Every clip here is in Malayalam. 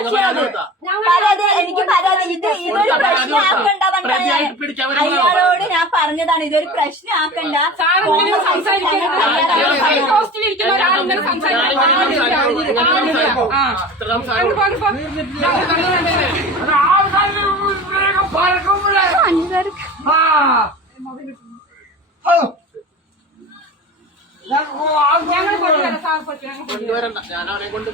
സാക്ഷിയാണ്. പരാതി എനിക്ക് പരാതി ഇതൊരു പ്രശ്നമാക്കണ്ട. അയാളോട് ഞാൻ പറഞ്ഞതാണ് ഇതൊരു പ്രശ്നമാക്കണ്ട. കൊണ്ടുവരണ്ട, ഞാൻ അവനെ കൊണ്ട്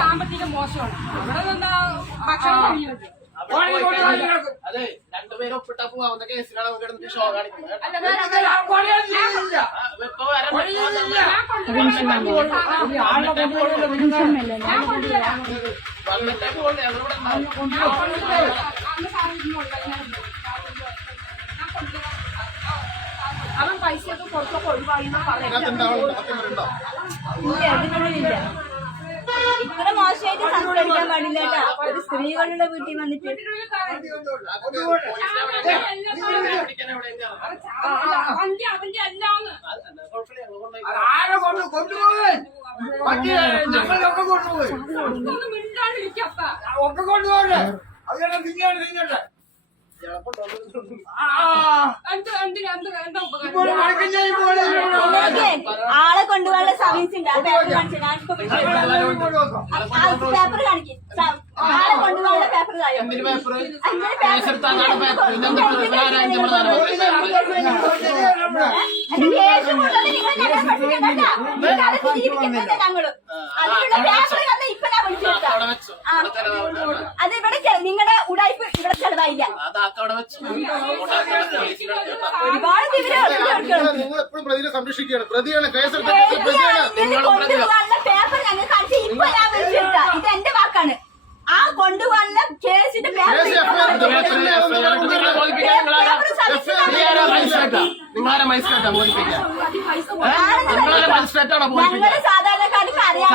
സാമ്പത്തിക മോശമാണ്. അതെ, രണ്ടുപേരും ഒപ്പിട്ടാ പോവാവുന്ന കേസിലാണ് നമുക്ക് കിടന്നിട്ട് ഷോ കാണിക്കുന്നത്. അവൻ പൈസയൊക്കെ പുറത്തൊക്കെ ഒഴിവായി ഇത്ര മോശമായിട്ട് സംസാരിക്കാൻ പാടില്ല കേട്ടാ. ഒരു സ്ത്രീകളുടെ വീട്ടിൽ വന്നിട്ട് അവന്റെ അല്ലാന്ന് മിണ്ടാണ്ടിരിക്കാത്ത ഒക്കെ കൊണ്ടുപോകണ്ടേ? അങ്ങനെ തിന്നണ്ടേ? ആളെ കൊണ്ടുപോകാനുള്ള സർവീസ് ഉണ്ട്. ആ പേപ്പർ കാണിച്ചു. പേപ്പർ കാണിക്കും. ആളെ കൊണ്ടുപോകാനുള്ള പേപ്പർ ഞങ്ങള് ഇപ്പൊ ഞാൻ വിളിച്ചെടുത്ത അത് ഇവിടെ നിങ്ങളുടെ ഉടായ്പ ഇവിടെ ചെലവായില്ല. ഒരുപാട് നിങ്ങൾ എപ്പോഴും പ്രതിയെ സംരക്ഷിക്കുകയാണ്. പ്രതിയാണ് കേസെടുത്ത പേപ്പർ ഞങ്ങൾ കാണിച്ചു. ഇപ്പൊ ഞാൻ വിളിച്ചെടുത്ത ഇത് എന്റെ വാക്കാണ്. ആ കൊണ്ടുപോകാനുള്ള കേസിന്റെ പേപ്പർ ഞങ്ങള് സാധാരണക്കാർക്ക് അറിയാം.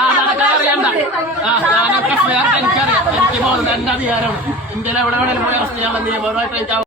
എനിക്കറിയാം, എനിക്ക് എന്റെ അധികാരം ഇന്ത്യയിലെ എവിടെ വേണേലും പോയി അറസ്റ്റ് ചെയ്യാനുള്ള നിയമപരമായിട്ട്